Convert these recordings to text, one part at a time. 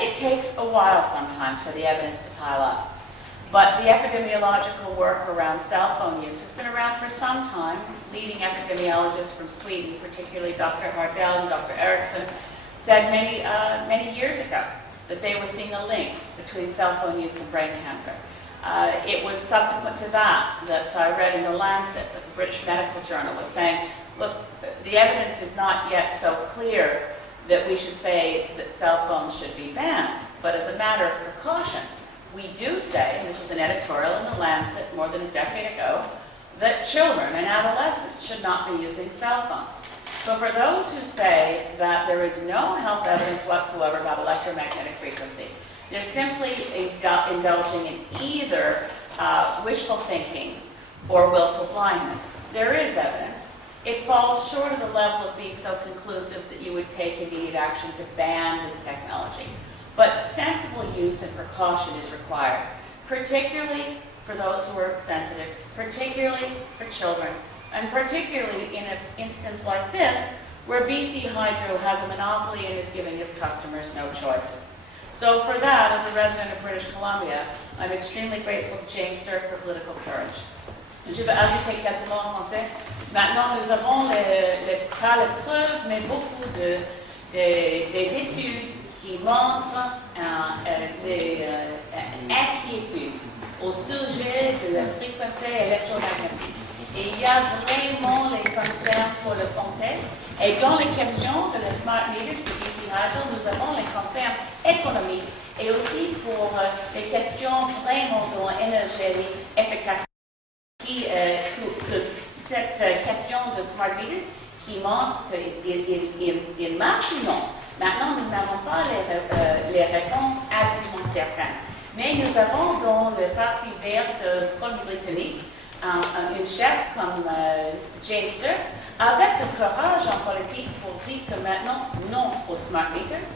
It takes a while sometimes for the evidence to pile up. But the epidemiological work around cell phone use has been around for some time. Leading epidemiologists from Sweden, particularly Dr. Hardell and Dr. Eriksson, said many years ago that they were seeing a link between cell phone use and brain cancer. It was subsequent to that that I read in The Lancet that the British Medical Journal was saying, look, the evidence is not yet so clear that we should say that cell phones should be banned. But as a matter of precaution, we do say, and this was an editorial in The Lancet more than a decade ago, that children and adolescents should not be using cell phones. So for those who say that there is no health evidence whatsoever about electromagnetic frequency, they're simply indulging in either wishful thinking or willful blindness. There is evidence. It falls short of the level of being so conclusive that you would take immediate action to ban this technology. But sensible use and precaution is required, particularly for those who are sensitive, particularly for children, and particularly in an instance like this, where BC Hydro has a monopoly and is giving its customers no choice. So for that, as a resident of British Columbia, I'm extremely grateful to Jane Stirk for political courage. Je vais ajouter quelques mots en français. Maintenant, nous avons pas les preuves, mais beaucoup des études qui montrent des inquiétudes au sujet de la fréquence électromagnétique. Et il y a vraiment les concerns pour la santé. Et dans les questions de la smart meters de BC Hydro, nous avons les concerns économiques et aussi pour les questions vraiment dans l'énergie efficace. Cette question de smart meters qui montre qu'il marche ou non. Maintenant, nous n'avons pas les réponses absolument certaines. Mais nous avons dans le Parti vert de Colombie-Britannique une chef comme Jane Stirk, avec le courage en politique pour dire que maintenant, non aux smart meters.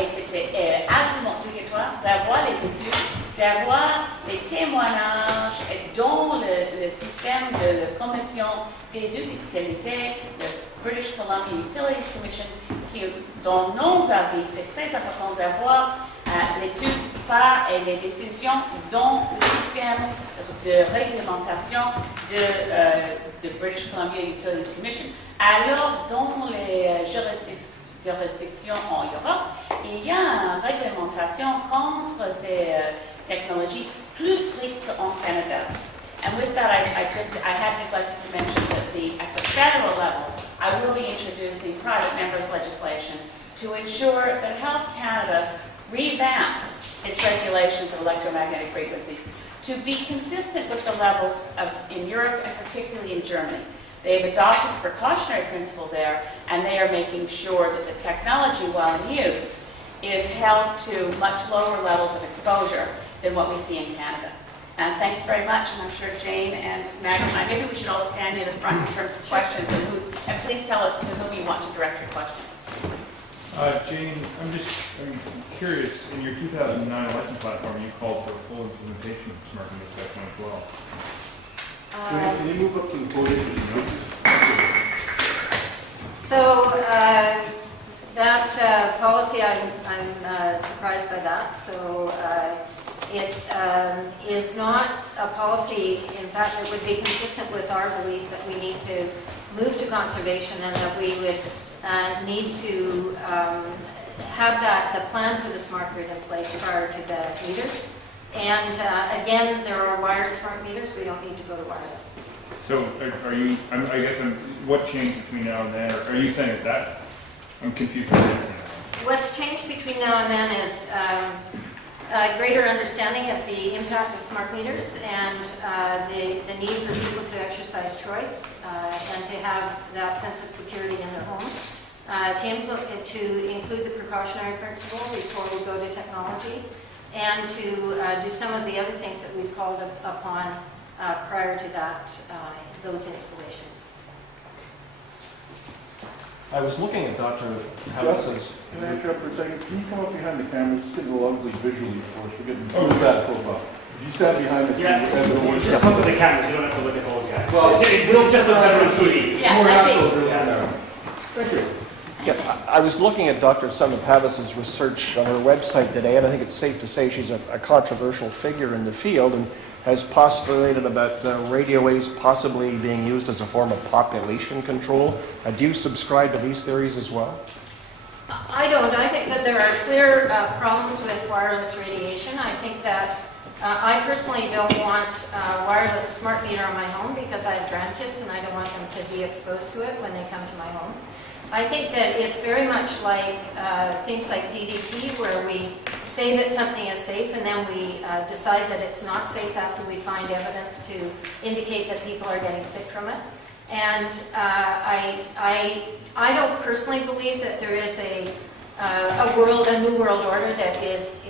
Et c'était absolument obligatoire d'avoir les études, d'avoir les témoignages dans le système de la Commission des utilités, le British Columbia Utilities Commission, qui, dans nos avis, c'est très important d'avoir l'étude par et les décisions dans le système de réglementation de British Columbia Utilities Commission. Alors, dans les juridictions en Europe, il y a une réglementation contre ces technologies plus strictes en Canada. And with that, I had neglected to mention that at the federal level, I will be introducing private members' legislation to ensure that Health Canada revamp its regulations of electromagnetic frequencies to be consistent with the levels in Europe and particularly in Germany. They've adopted the precautionary principle there, and they are making sure that the technology, while in use, is held to much lower levels of exposure than what we see in Canada. And thanks very much, and I'm sure Jane and Maggie, maybe we should all stand near the front in terms of questions, and please tell us to whom you want to direct your question. Jane, I'm curious, in your 2009 election platform, you called for full implementation of smart meters by 2012. Can you move up to the podium? So that policy, I'm surprised by that. So it is not a policy, in fact, that would be consistent with our belief that we need to move to conservation and that we would need to have the plan for the smart grid in place prior to the meters. And again, there are wired smart meters. We don't need to go to wireless. So are you, I guess, what changed between now and then? Or are you saying that? I'm confused. What's changed between now and then is a greater understanding of the impact of smart meters and the need for people to exercise choice and to have that sense of security in their home. To include the precautionary principle before we go to technology, and to do some of the other things that we've called upon prior to that, those installations. I was looking at Dr. House's. Can I interrupt for a second? Can you come up behind the camera? This is lovely visually for us. We're getting that profile. If you stand behind us, you just look at the cameras. You don't have to look at those guys. Well, we'll just look at them 2D. Yeah, I see. Thank you. Yeah, I was looking at Dr. Summer-Pavis's research on her website today, and I think it's safe to say she's a controversial figure in the field and has postulated about radio waves possibly being used as a form of population control. Do you subscribe to these theories as well? I don't. I think that there are clear problems with wireless radiation. I think that I personally don't want a wireless smart meter on my home because I have grandkids and I don't want them to be exposed to it when they come to my home. I think that it's very much like things like DDT, where we say that something is safe and then we decide that it's not safe after we find evidence to indicate that people are getting sick from it. And I don't personally believe that there is a new world order that is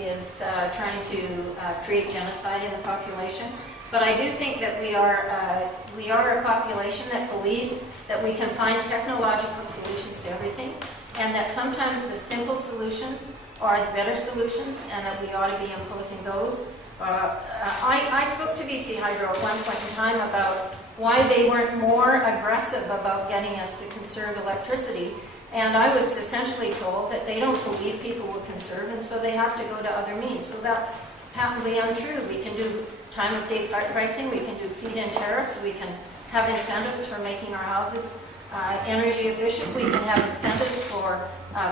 trying to create genocide in the population. But I do think that we are a population that believes that we can find technological solutions to everything, and that sometimes the simple solutions are the better solutions, and that we ought to be imposing those. I spoke to BC Hydro at one point in time about why they weren't more aggressive about getting us to conserve electricity, and I was essentially told that they don't believe people will conserve, and so they have to go to other means. Well, that's patently untrue. We can do time of day pricing, we can do feed-in tariffs, we can have incentives for making our houses energy efficient, we can have incentives for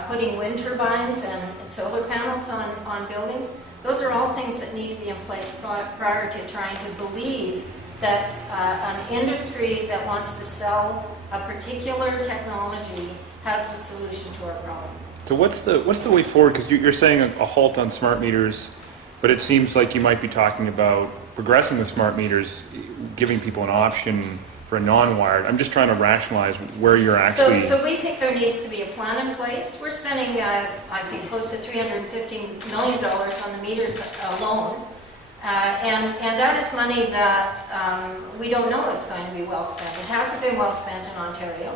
putting wind turbines and solar panels on buildings. Those are all things that need to be in place prior to trying to believe that an industry that wants to sell a particular technology has the solution to our problem. So what's the way forward? Because you're saying a halt on smart meters, but it seems like you might be talking about progressing with smart meters, giving people an option for a non-wired. I'm just trying to rationalize where you're actually... So we think there needs to be a plan in place. We're spending, I think, close to $350 million on the meters alone. And that is money that we don't know is going to be well spent. It hasn't been well spent in Ontario.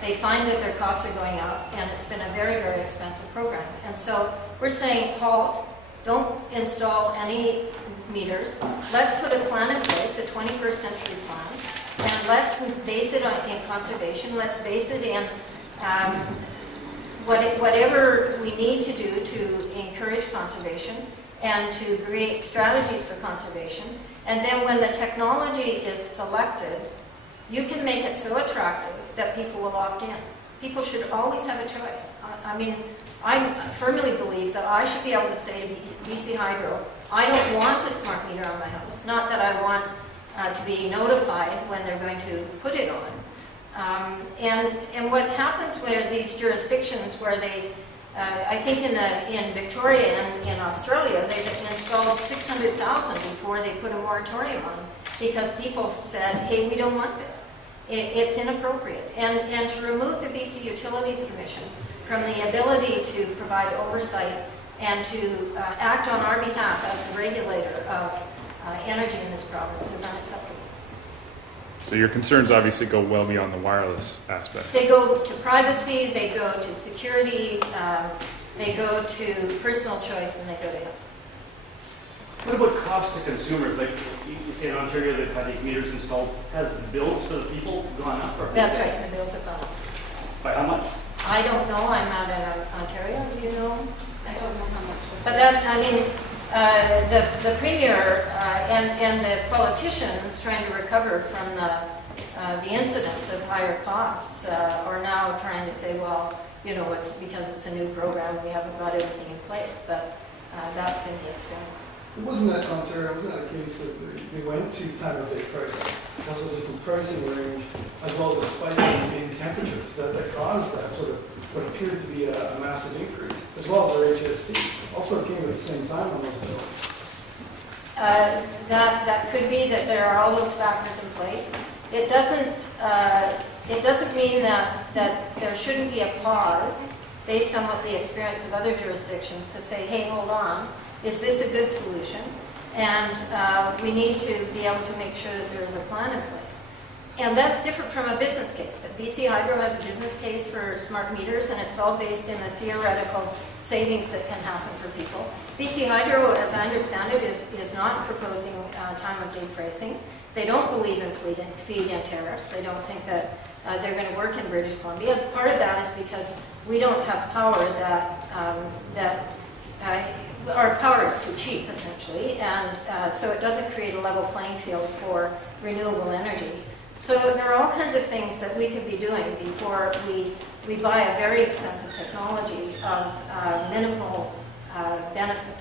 They find that their costs are going up, and it's been a very, very expensive program. And so we're saying, halt, don't install any meters. Let's put a plan in place, a 21st century plan, and let's base it in conservation. Let's base it in whatever we need to do to encourage conservation and to create strategies for conservation. And then when the technology is selected, you can make it so attractive that people will opt in. People should always have a choice. I mean, I firmly believe that I should be able to say to BC Hydro, I don't want a smart meter on my house. Not that I want to be notified when they're going to put it on. And what happens where these jurisdictions where they, I think in Victoria and in Australia, they've installed 600,000 before they put a moratorium on, because people said, hey, we don't want this. It's inappropriate. And to remove the BC Utilities Commission from the ability to provide oversight and to act on our behalf as the regulator of energy in this province is unacceptable. So your concerns obviously go well beyond the wireless aspect. They go to privacy, they go to security, they go to personal choice, and they go to health. What about cost to consumers? Like you say in Ontario, they've had these meters installed. Has the bills for the people gone up? Or That's right, the bills have gone up. By how much? I don't know. I'm out in Ontario. Do you know? I don't know how much. But that, I mean, the premier and the politicians trying to recover from the incidents of higher costs are now trying to say, well, you know, it's because it's a new program. We haven't got everything in place. But that's been the experience. It wasn't that Ontario, wasn't that a case that they went to time of day pricing, also different pricing range, as well as a spike in temperatures that caused that sort of what appeared to be a massive increase, as well as their HST. Also came at the same time on those bills. That could be that there are all those factors in place. It doesn't mean that there shouldn't be a pause based on what the experience of other jurisdictions to say, hey, hold on. Is this a good solution? And we need to be able to make sure that there is a plan in place. And that's different from a business case. BC Hydro has a business case for smart meters, and it's all based in the theoretical savings that can happen for people. BC Hydro, as I understand it, is not proposing time-of-day pricing. They don't believe in feed-in tariffs. They don't think that they're going to work in British Columbia. Part of that is because we don't have power our power is too cheap, essentially, and so it doesn't create a level playing field for renewable energy. So there are all kinds of things that we could be doing before we buy a very expensive technology of minimal benefit.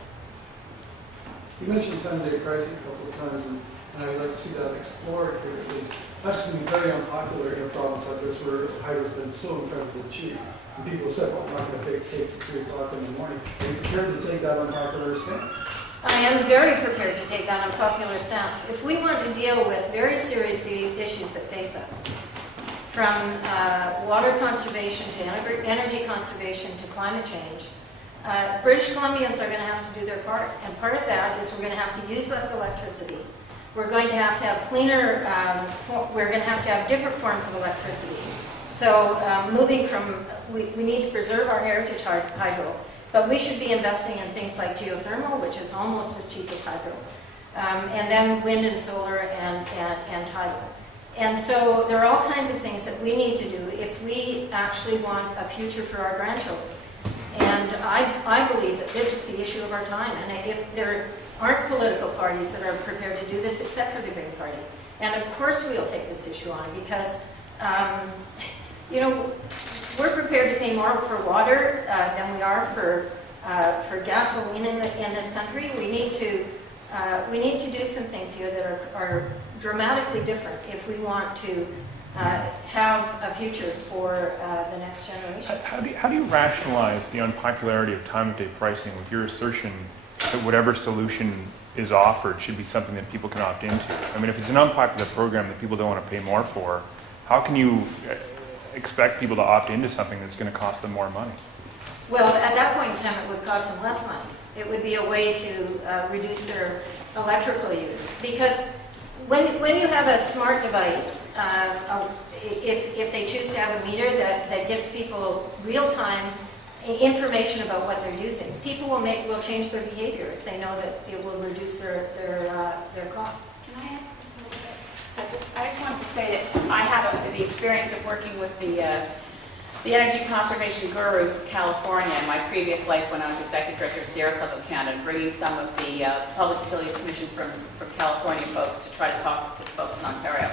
You mentioned time-of-day pricing a couple of times, and I would like to see that explored here at least. That's going to be very unpopular in a province like this where hydro's been so incredibly cheap. And people have said, well, I'm not going to bake cakes at 3 o'clock in the morning. Are you prepared to take that unpopular stance? I am very prepared to take that unpopular stance. If we want to deal with very serious issues that face us, from water conservation to energy conservation to climate change, British Columbians are going to have to do their part. And part of that is we're going to have to use less electricity. We're going to have cleaner, we're going to have different forms of electricity. So moving from, we need to preserve our heritage hydro, but we should be investing in things like geothermal, which is almost as cheap as hydro, and then wind and solar and tidal. And so there are all kinds of things that we need to do if we actually want a future for our grandchildren. And I believe that this is the issue of our time. And if there aren't political parties that are prepared to do this, except for the Green Party, and of course we'll take this issue on because, you know, we're prepared to pay more for water than we are for gasoline in this country. We need to do some things here that are dramatically different if we want to have a future for the next generation. How do you rationalize the unpopularity of time-of-day pricing with your assertion that whatever solution is offered should be something that people can opt into? I mean, if it's an unpopular program that people don't want to pay more for, how can you expect people to opt into something that's going to cost them more money? Well, at that point in time, it would cost them less money. It would be a way to reduce their electrical use. Because when you have a smart device, if they choose to have a meter that gives people real-time information about what they're using, people will change their behavior if they know that it will reduce their costs. Can I add this a little bit? I just wanted to say that I have the experience of working with the energy conservation gurus of California in my previous life when I was executive director of Sierra Club of Canada, bringing some of the Public Utilities Commission from California folks to try to talk to the folks in Ontario.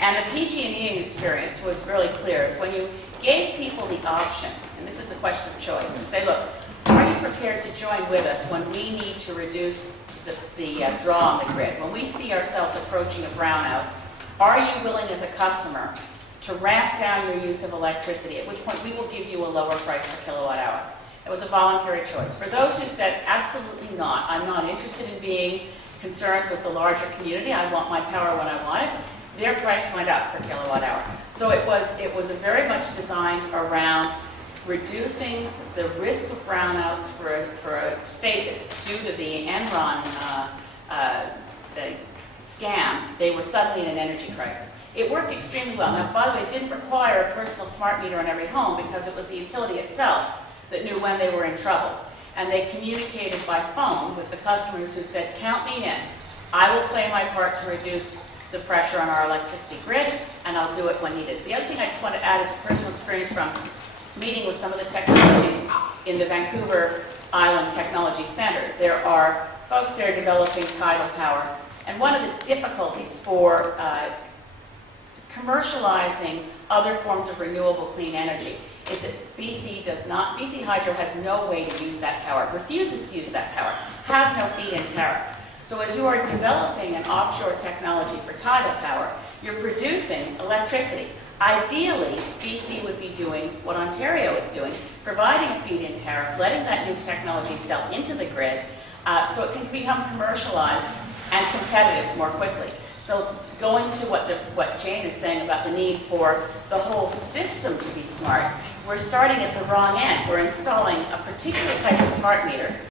And the PG&E experience was really clear. Is when you gave people the option, and this is the question of choice, and say, look, are you prepared to join with us when we need to reduce the draw on the grid? When we see ourselves approaching a brownout, are you willing as a customer to ramp down your use of electricity, at which point we will give you a lower price per kilowatt hour? It was a voluntary choice. For those who said, absolutely not, I'm not interested in being concerned with the larger community, I want my power when I want it, their price went up per kilowatt hour. So it was very much designed around reducing the risk of brownouts for a state that, due to the Enron scam, they were suddenly in an energy crisis. It worked extremely well. Now, by the way, it didn't require a personal smart meter in every home because it was the utility itself that knew when they were in trouble. And they communicated by phone with the customers who said, count me in. I will play my part to reduce the pressure on our electricity grid, and I'll do it when needed. The other thing I just want to add is a personal experience from meeting with some of the technologies in the Vancouver Island Technology Center. There are folks there developing tidal power, and one of the difficulties for commercializing other forms of renewable clean energy is that BC Hydro has no way to use that power, refuses to use that power, has no feed-in tariff. So as you are developing an offshore technology for tidal power, you're producing electricity. Ideally, BC would be doing what Ontario is doing, providing a feed-in tariff, letting that new technology sell into the grid so it can become commercialized and competitive more quickly. So going to what Jane is saying about the need for the whole system to be smart, we're starting at the wrong end. We're installing a particular type of smart meter